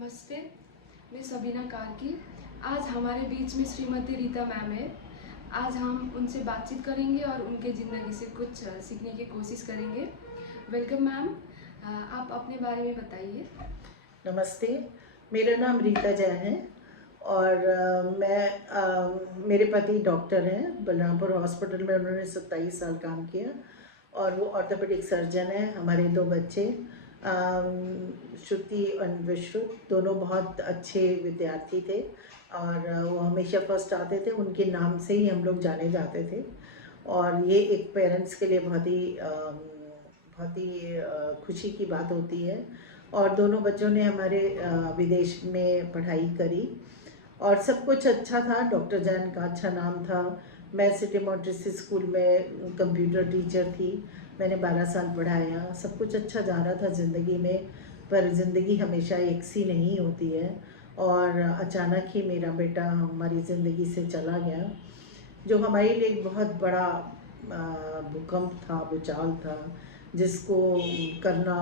नमस्ते, मैं सबीना कार्की। आज हमारे बीच में श्रीमती रीता मैम है। आज हम उनसे बातचीत करेंगे और उनके ज़िंदगी से कुछ सीखने की कोशिश करेंगे। Welcome ma'am. आप अपने बारे में बताइए। नमस्ते, मेरा नाम रीता जैन है और मेरे पति डॉक्टर हैं। बलरामपुर हॉस्पिटल में उन्होंने 27 साल काम किया और वो ऑर्थोपेडिक सर्जन है। हमारे 2 बच्चे श्रुति और विश्रुत दोनों बहुत अच्छे विद्यार्थी थे और वो हमेशा फर्स्ट आते थे। उनके नाम से ही हम लोग जाने जाते थे और ये एक पेरेंट्स के लिए बहुत ही खुशी की बात होती है। और दोनों बच्चों ने हमारे विदेश में पढ़ाई करी और सब कुछ अच्छा था। डॉक्टर जैन का अच्छा नाम था। मैं सिटी मॉन्टेसरी स्कूल में कंप्यूटर टीचर थी। मैंने 12 साल पढ़ाया। सब कुछ अच्छा जा रहा था ज़िंदगी में, पर ज़िंदगी हमेशा एक सी नहीं होती है और अचानक ही मेरा बेटा हमारी ज़िंदगी से चला गया, जो हमारे लिए एक बहुत बड़ा भूकंप था, भूचाल था, जिसको करना,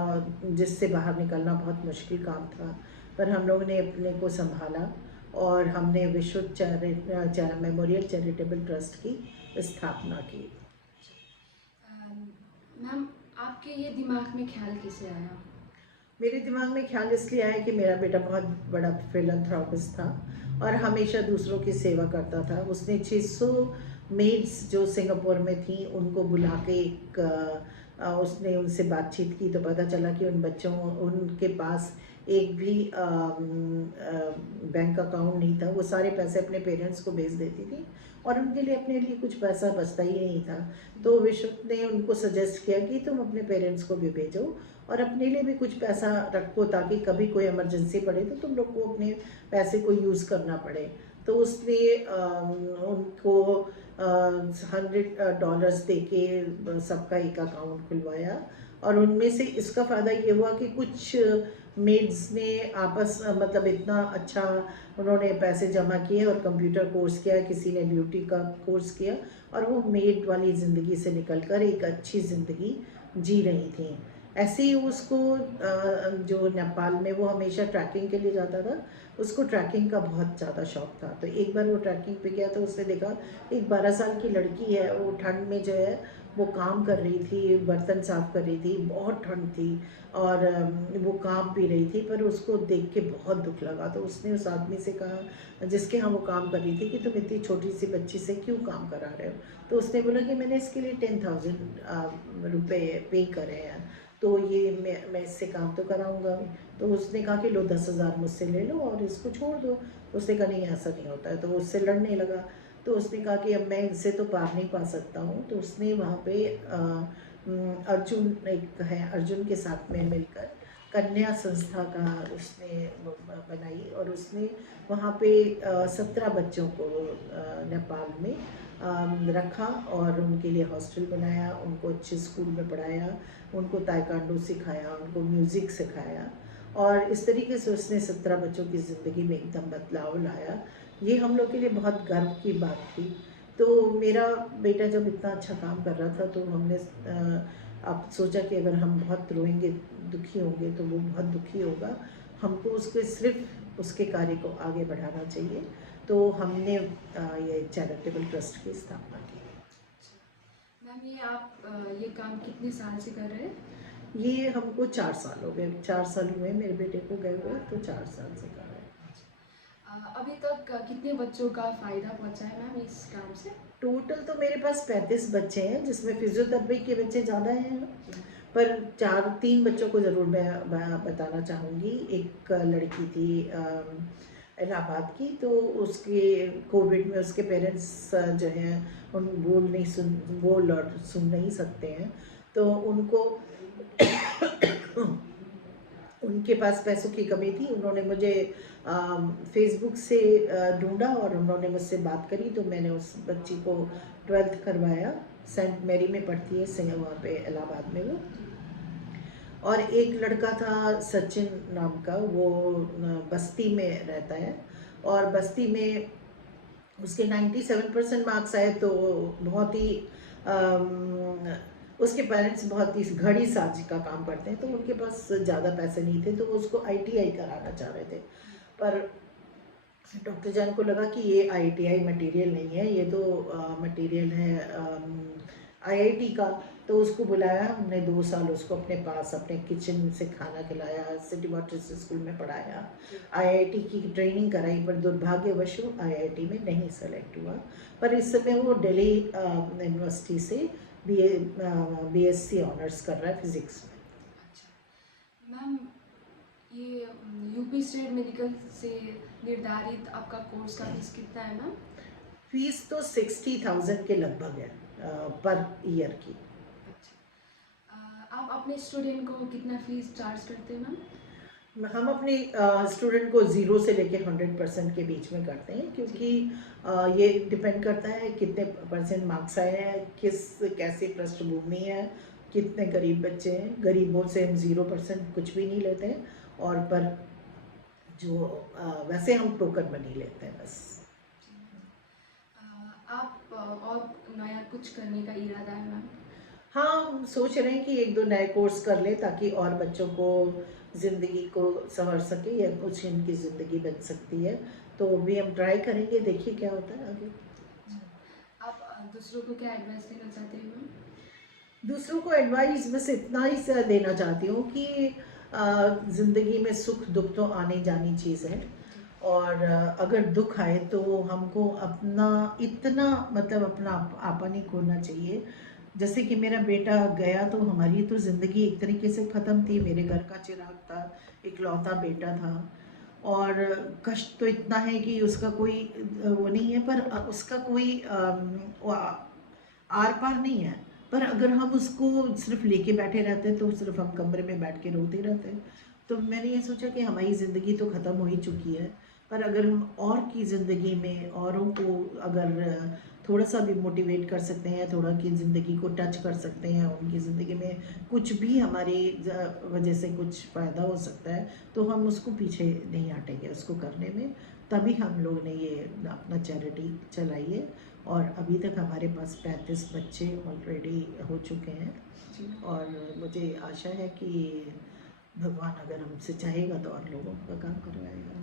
जिससे बाहर निकलना बहुत मुश्किल काम था। पर हम लोगों ने अपने को संभाला और हमने विश्व मेमोरियल चैरिटेबल ट्रस्ट की स्थापना की। मैम, आपके ये दिमाग में ख्याल कैसे आया? मेरे दिमाग में ख्याल इसलिए आया कि मेरा बेटा बहुत बड़ा फिलैंथ्रोपिस्ट था और हमेशा दूसरों की सेवा करता था। उसने 600 मेड्स जो सिंगापुर में थी उनको बुला के उसने उनसे बातचीत की तो पता चला कि उनके पास एक भी बैंक अकाउंट नहीं था। वो सारे पैसे अपने पेरेंट्स को भेज देती थी और उनके लिए अपने लिए कुछ पैसा बचता ही नहीं था। तो विश्व ने उनको सजेस्ट किया कि तुम अपने पेरेंट्स को भी भेजो और अपने लिए भी कुछ पैसा रखो, ताकि कभी कोई इमरजेंसी पड़े तो तुम लोग को अपने पैसे को यूज़ करना पड़े। तो उसने उनको $100 दे के सबका एक अकाउंट खुलवाया और उनमें से इसका फ़ायदा ये हुआ कि कुछ मेड्स ने मतलब इतना अच्छा उन्होंने पैसे जमा किए और कंप्यूटर कोर्स किया, किसी ने ब्यूटी का कोर्स किया और वो मेड वाली ज़िंदगी से निकलकर एक अच्छी ज़िंदगी जी रही थी। ऐसे ही उसको जो नेपाल में वो हमेशा ट्रैकिंग के लिए जाता था, उसको ट्रैकिंग का बहुत ज़्यादा शौक़ था। तो एक बार वो ट्रैकिंग पे गया तो उसने देखा एक 12 साल की लड़की है, वो ठंड में जो है वो काम कर रही थी, बर्तन साफ़ कर रही थी, बहुत ठंड थी और वो काँप भी रही थी, पर उसको देख के बहुत दुख लगा। तो उसने उस आदमी से कहा जिसके यहाँ वो काम कर रही थी कि तुम इतनी छोटी सी बच्ची से क्यों काम करा रहे हो? तो उसने बोला कि मैंने इसके लिए 10,000 रुपये पे करे हैं, तो ये मैं इससे काम तो कराऊंगा। तो उसने कहा कि लो 10,000 मुझसे ले लो और इसको छोड़ दो। उसने कहा नहीं, ऐसा नहीं होता है। तो वो उससे लड़ने लगा। तो उसने कहा कि अब मैं इनसे तो पार नहीं पा सकता हूँ। तो उसने वहाँ पे अर्जुन एक है, अर्जुन के साथ में मिलकर कन्या संस्था का उसने बनाई और उसने वहाँ पे 17 बच्चों को नेपाल में रखा और उनके लिए हॉस्टल बनाया, उनको अच्छे स्कूल में पढ़ाया, उनको ताइक्वांडो सिखाया, उनको म्यूज़िक सिखाया और इस तरीके से उसने 17 बच्चों की ज़िंदगी में एकदम बदलाव लाया। ये हम लोग के लिए बहुत गर्व की बात थी। तो मेरा बेटा जब इतना अच्छा काम कर रहा था तो हमने अब सोचा कि अगर हम बहुत रोएंगे, दुखी होंगे तो वो बहुत दुखी होगा, हमको उसके सिर्फ उसके कार्य को आगे बढ़ाना चाहिए। तो हमने ये चैरिटेबल ट्रस्ट की स्थापना की। मैम, ये आप ये काम कितने साल से कर रहे हैं? ये हमको 4 साल हो गए, 4 साल हुए मेरे बेटे को गए हुए, तो 4 साल से कर रहे हैं। अभी तक कितने बच्चों का फ़ायदा पहुंचा है मैम इस काम से? टोटल तो मेरे पास 35 बच्चे हैं, जिसमें फिजियोथेरेपी के बच्चे ज़्यादा हैं, पर 3 बच्चों को ज़रूर मैं बताना चाहूँगी। एक लड़की थी इलाहाबाद की, तो उसके कोविड में उसके पेरेंट्स जो हैं उन बोल और सुन नहीं सकते हैं, तो उनको उनके पास पैसों की कमी थी। उन्होंने मुझे फेसबुक से ढूंढा और उन्होंने मुझसे बात करी, तो मैंने उस बच्ची को 12th करवाया। सेंट मैरी में पढ़ती है, सिंह वहाँ पे इलाहाबाद में वो। और एक लड़का था सचिन नाम का, वो बस्ती में रहता है और बस्ती में उसके 97% मार्क्स आए, तो बहुत ही उसके पेरेंट्स बहुत ही घड़ी साज का काम करते हैं, तो उनके पास ज़्यादा पैसे नहीं थे, तो वो उसको ITI कराना चाह रहे थे। पर डॉक्टर जान को लगा कि ये ITI मटेरियल नहीं है, ये तो मटेरियल है IIT का। तो उसको बुलाया हमने, 2 साल उसको अपने पास अपने किचन से खाना खिलाया, सिटी वाटर्स स्कूल में पढ़ाया, IIT की ट्रेनिंग कराई, पर दुर्भाग्यवश वो IIT में नहीं सेलेक्ट हुआ। पर इस समय वो दिल्ली यूनिवर्सिटी से BSc ऑनर्स कर रहा है फिजिक्स में। अच्छा मैम, ये यूपी स्टेट मेडिकल से निर्धारित आपका कोर्स का फीस कितना है मैम? फीस तो 60,000 के लगभग है पर ईयर की। अच्छा, आप अपने स्टूडेंट को कितना फीस चार्ज करते हैं मैम? हम अपने स्टूडेंट को 0 से लेके 100% के बीच में करते हैं, क्योंकि ये डिपेंड करता है कितने % मार्क्स आए हैं, कैसी पृष्ठभूमि है, कितने गरीब बच्चे हैं। गरीबों से हम 0% कुछ भी नहीं लेते हैं, और पर जो वैसे हम टोकन मनी लेते हैं बस। आप और नया कुछ करने का इरादा है मैम? हाँ, हम सोच रहे हैं कि 1-2 नए कोर्स कर लें, ताकि और बच्चों को ज़िंदगी को संवर सके, या कुछ इनकी ज़िंदगी बच सकती है। तो भी हम ट्राई करेंगे, देखिए क्या होता है आगे। आप दूसरों को क्या एडवाइस देना चाहते हैं मैम? दूसरों को एडवाइस बस इतना ही से देना चाहती हूँ कि ज़िंदगी में सुख दुख तो आने जानी चीज़ है, और अगर दुख आए तो हमको अपना इतना मतलब अपना आपा नहीं खोना चाहिए। जैसे कि मेरा बेटा गया तो हमारी तो ज़िंदगी एक तरीके से ख़त्म थी, मेरे घर का चिराग था, इकलौता बेटा था, और कष्ट तो इतना है कि उसका कोई वो नहीं है, पर उसका कोई आर पार नहीं है। पर अगर हम उसको सिर्फ लेके बैठे रहते हैं तो सिर्फ हम कमरे में बैठ के रोते रहते हैं। तो मैंने ये सोचा कि हमारी ज़िंदगी तो ख़त्म हो ही चुकी है, पर अगर हम और की ज़िंदगी में औरों को अगर थोड़ा सा भी मोटिवेट कर सकते हैं, थोड़ा की ज़िंदगी को टच कर सकते हैं, उनकी ज़िंदगी में कुछ भी हमारी वजह से कुछ फ़ायदा हो सकता है, तो हम उसको पीछे नहीं हटेंगे उसको करने में। तभी हम लोग ने ये अपना चैरिटी चलाई है, और अभी तक हमारे पास 35 बच्चे ऑलरेडी हो चुके हैं, और मुझे आशा है कि भगवान अगर हमसे चाहेगा तो और लोगों का काम करवाएगा।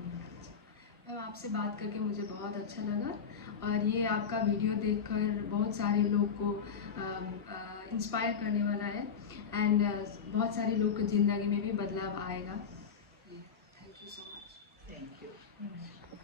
मैम, आपसे बात करके मुझे बहुत अच्छा लगा, और ये आपका वीडियो देखकर बहुत सारे लोग को इंस्पायर करने वाला है, एंड बहुत सारे लोग की ज़िंदगी में भी बदलाव आएगा। Thank you so much. Thank you.